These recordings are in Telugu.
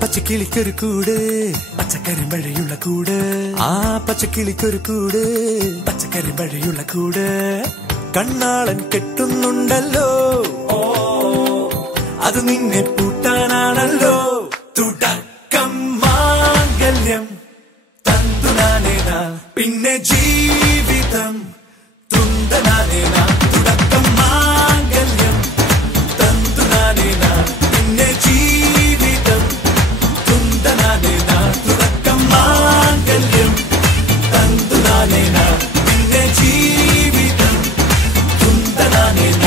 പച്ചക്കിളിക്കൊരു കൂട് പച്ചക്കരിമ്പഴയുള്ള കൂട് ആ പച്ചക്കിളിക്കൊരു കൂട് പച്ചക്കരിമ്പഴയുള്ള കൂട് കണ്ണാളൻ കെട്ടുന്നുണ്ടല്ലോ അത് നിന്നെ പൂട്ടാനാണല്ലോ തുടക്കം മാംഗല്യം തന്തുനാനേന പിന്നെ ജീവിതം തുന്തനാനേന തുടക്കം മാംഗല്യം തന്തുനാനേന പിന്നെ ജീവിതം തുന്തനാനേന തുടക്കം മാംഗല്യം തന്തുനാനേന പിന്നെ ജീവിതം തുന്തനാനേന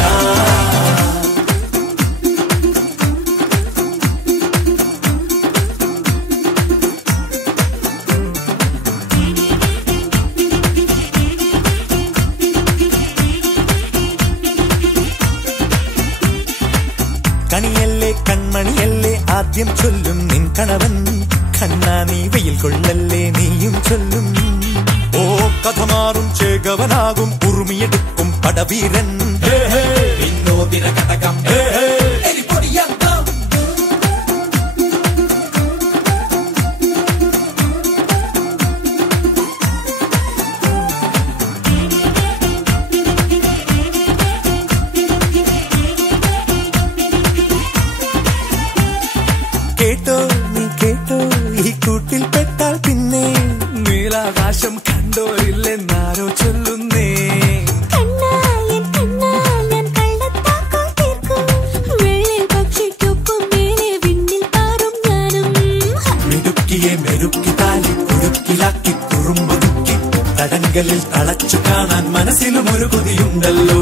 കണിയല്ലേ കൺമണിയല്ലേ ആദ്യം ചൊല്ലും നിൻ കണവൻ കണ്ണാ നീ വെയിൽ കൊള്ളല്ലേ നീയും ചൊല്ലും ഓ കഥ മാറും ചേകവനാകും ഉറുമിയെടുക്കും പടവീരൻ വിനോദിന കടകം കേട്ടോ നീ കേട്ടോ ഈ കൂട്ടിൽ പെട്ടാൽ പിന്നെ നീലാകാശം കണ്ടോരില്ലെന്നാരോ ചൊല്ലുന്നേ മിടുക്കിയെ മെരുക്കി താലി കുടുക്കിലാക്കി കുറുമ്പൊതുക്കി തടങ്കലിൽ തളച്ചു കാണാൻ മനസ്സിലും ഒരു കൊതിയുണ്ടല്ലോ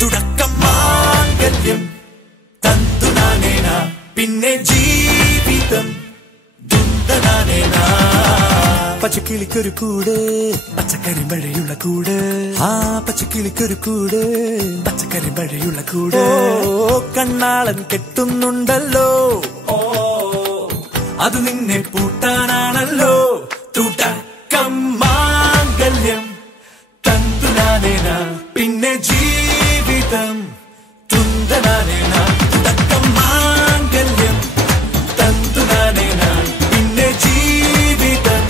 തുടക്കം മാംഗല്യം തന്തുനാനേന പിന്നെ ജീവിതം ദുന്തനാനേന പച്ചക്കിളിക്കൊരു കൂട് പച്ചക്കരിമ്പഴയുള്ള കൂട് ആ പച്ചക്കിളിക്കൊരു കൂട് പച്ചക്കരിമ്പഴയുള്ള കൂട് കണ്ണാളൻ കെട്ടുന്നുണ്ടല്ലോ അത് നിന്നെ പൂട്ടാനാണല്ലോ തുടക്കം മാംഗല്യം തന്തുനാനേന പിന്നെ ജീവിതം തുന്തനാനേന തുടക്കം മാംഗല്യം തന്തുനാനേന പിന്നെ ജീവിതം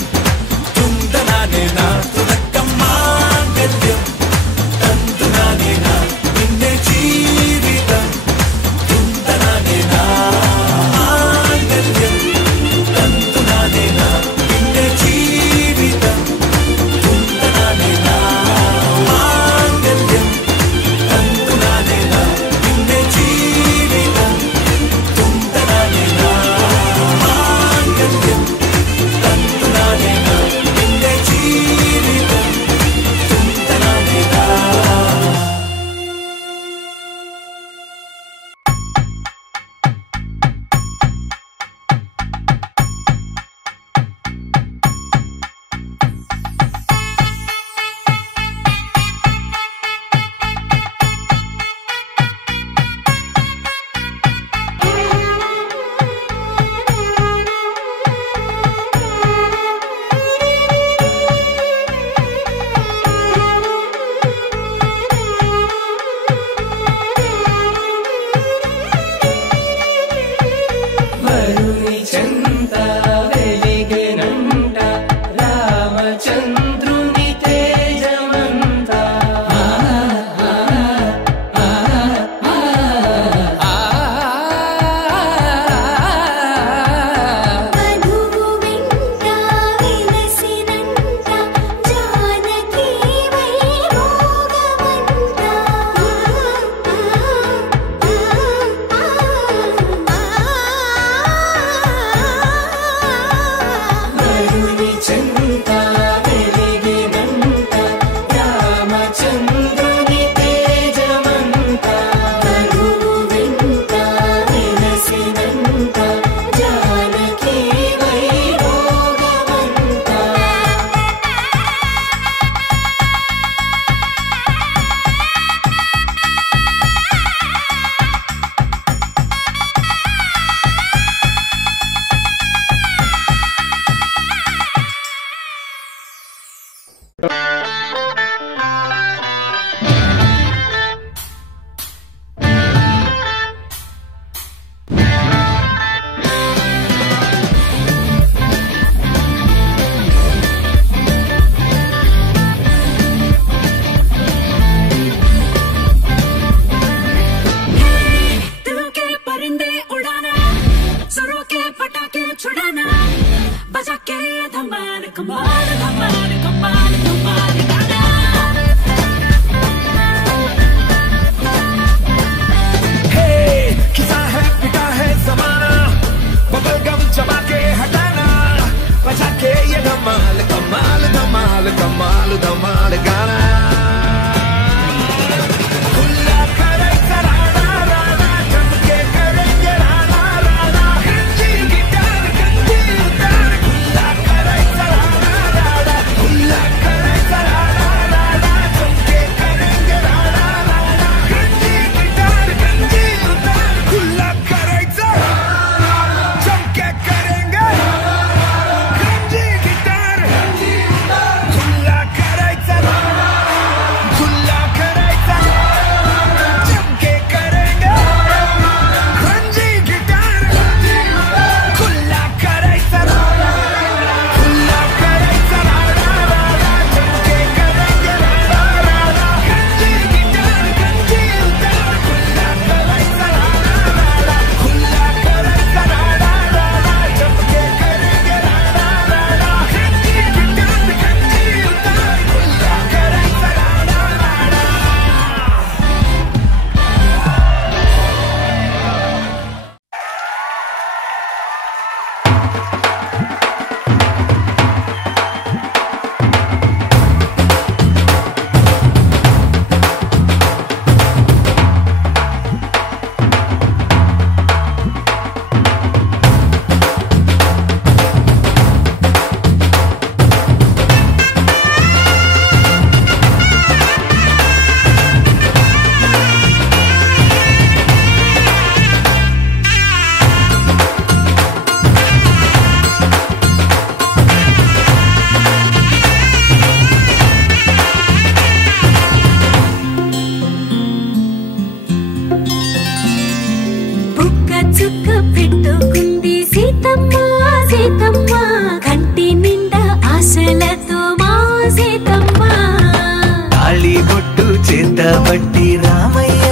തുന്തനാനേന തുടക്കം മാംഗല്യം തന്തുനാനേന പിന്നെ ജീവിതം തുന്തനാനേന മാംഗല്യം തന്തുനാനേന പിന്നെ ജീവിതം തുന്തനാനേന മാംഗല്യം തന്തുനാനേന పట్టబట్టి రామయ్య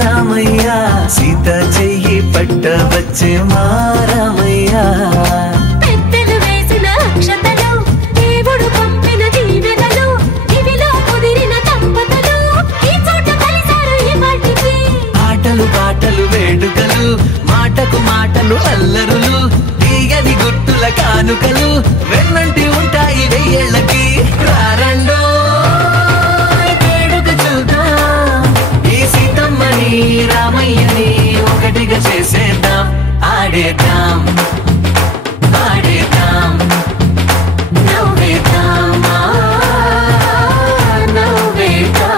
రామయ్య సీత చెయ్యి పట్టవచ్చే మా రామయ్య పెద్దలు వేసిన అక్షతలు దేవుడు పంపిన దీవెనలు ఇవిలో కుదిరిన దంపతులు ఈ చోట కలిసారు ఈ పాటికి ఆటలు పాటలు వేడుకలు మాటకు మాటలు అల్లరులు తీయని గుర్తుల కానుకలు వెన్నంటి ఉంటాయి వెయ్యేళ్ళకి రారండో వేడుక చూద్దాం ఈ సీతమ్మని రామయ్యని ఒకటిగా చేసేద్దాం ఆడేద్దాం ఆడేద్దాం నవ్వేద్దాం నవ్వేద్దాం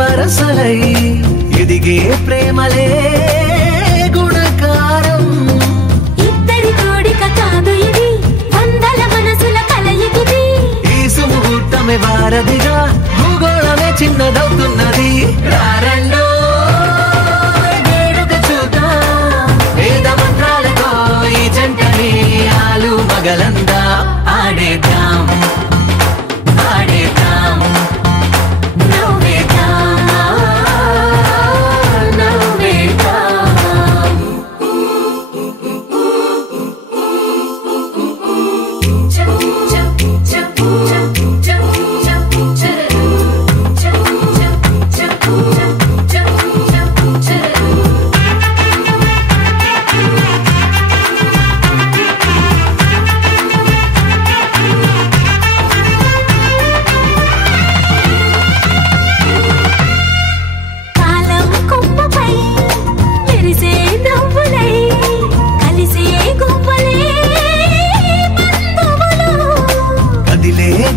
వరసలై ఎదిగే ప్రేమలే గుణకారం ఇద్దరి కోడిక కాదు ఇది వందల మనసుల కలయికిది ఈ సుముహూర్తమే వారధిగా భూగోళమే చిన్నదవుతున్నది రారండో వేడుక చూద్దాం వేద మంత్రాలతో ఈ జంటని ఆలు మగలందా ఆడేద్దాం ఆడేద్దాం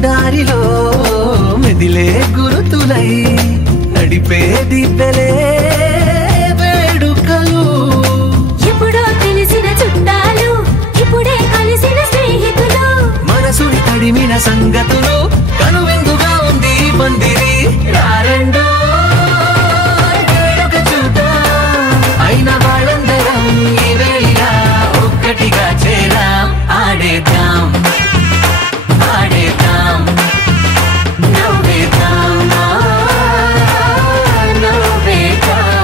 దారిలో మెదిలే గురుతులై నడిపే దిబ్బెలే వేడుకలు ఎప్పుడో తెలిసిన చుట్టాలు ఇప్పుడే కలిసిన స్నేహితులు మనసుని తడిమిన సంగతులు కనువిందుగా ఉంది పందిరి రారండో వేడుక చూద్దాం అయిన వాళ్ళందరం ఈ వేళ ఒక్కటిగా చేరాం ఆడేద్దాం ఆడేద్దాం నవ్వేద్దాం నవ్వేద్దాం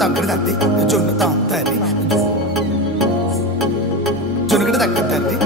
తగ్గదండి జొన్ను తాంతని జొనుగడ తగ్గదండి